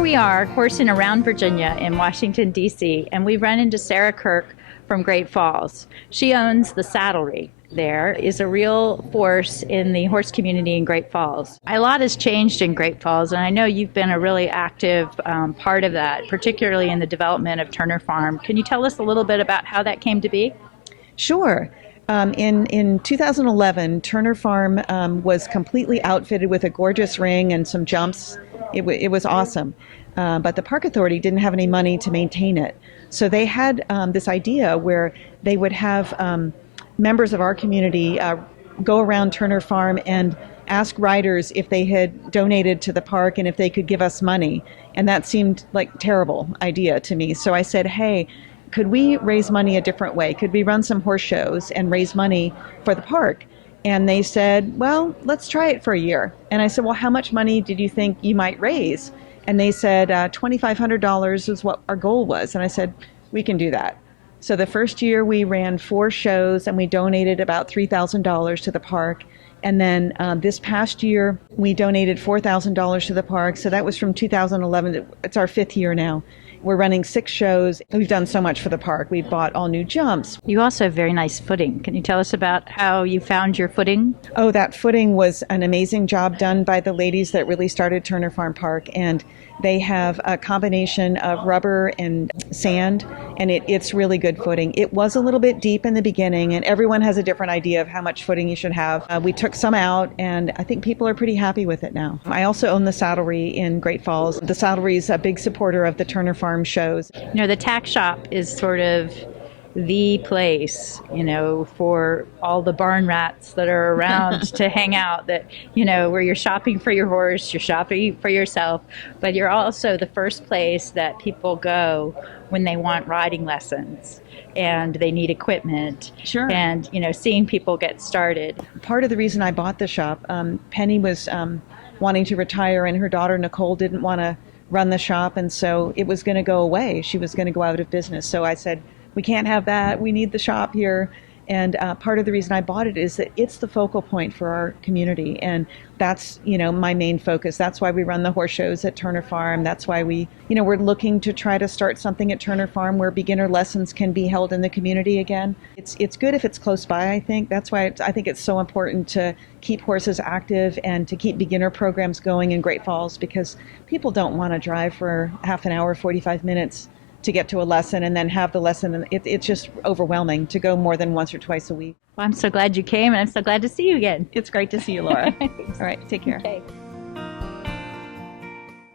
here we are horsing around Virginia in Washington, D.C., and we run into Sarah Kirk from Great Falls. She owns the saddlery. There is a real force in the horse community in Great Falls. A lot has changed in Great Falls, and I know you've been a really active part of that, particularly in the development of Turner Farm. Can you tell us a little bit about how that came to be? Sure. In 2011, Turner Farm was completely outfitted with a gorgeous ring and some jumps. It was awesome. But the Park Authority didn't have any money to maintain it. So they had this idea where they would have members of our community go around Turner Farm and ask riders if they had donated to the park and if they could give us money. And that seemed like a terrible idea to me. So I said, hey, could we raise money a different way? Could we run some horse shows and raise money for the park? And they said, well, let's try it for a year. And I said, well, how much money did you think you might raise? And they said $2,500 is what our goal was. And I said, we can do that. So the first year we ran 4 shows and we donated about $3,000 to the park. And then this past year we donated $4,000 to the park. So that was from 2011. It's our 5th year now. We're running 6 shows. We've done so much for the park. We've bought all new jumps. You also have very nice footing. Can you tell us about how you found your footing? Oh, that footing was an amazing job done by the ladies that really started Turner Farm Park. And they have a combination of rubber and sand, and it's really good footing. It was a little bit deep in the beginning, and everyone has a different idea of how much footing you should have. We took some out, and I think people are pretty happy with it now. I also own the saddlery in Great Falls. The saddlery is a big supporter of the Turner Farm shows. You know, the tack shop is sort of the place, for all the barn rats that are around to hang out, that, where you're shopping for your horse, you're shopping for yourself, but you're also the first place that people go when they want riding lessons and they need equipment. Sure. And, seeing people get started. Part of the reason I bought the shop, Penny was wanting to retire and her daughter Nicole didn't want to run the shop, and so it was going to go away. She was going to go out of business. So I said, we can't have that. We need the shop here. And part of the reason I bought it is that it's the focal point for our community. And that's, my main focus. That's why we run the horse shows at Turner Farm. That's why we're looking to try to start something at Turner Farm where beginner lessons can be held in the community again. It's good if it's close by, I think. That's why I think it's so important to keep horses active and to keep beginner programs going in Great Falls, because people don't want to drive for half an hour, 45 minutes to get to a lesson and then have the lesson. And it's just overwhelming to go more than once or twice a week. Well, I'm so glad you came, and I'm so glad to see you again. It's great to see you, Laura. All right, take care. Okay.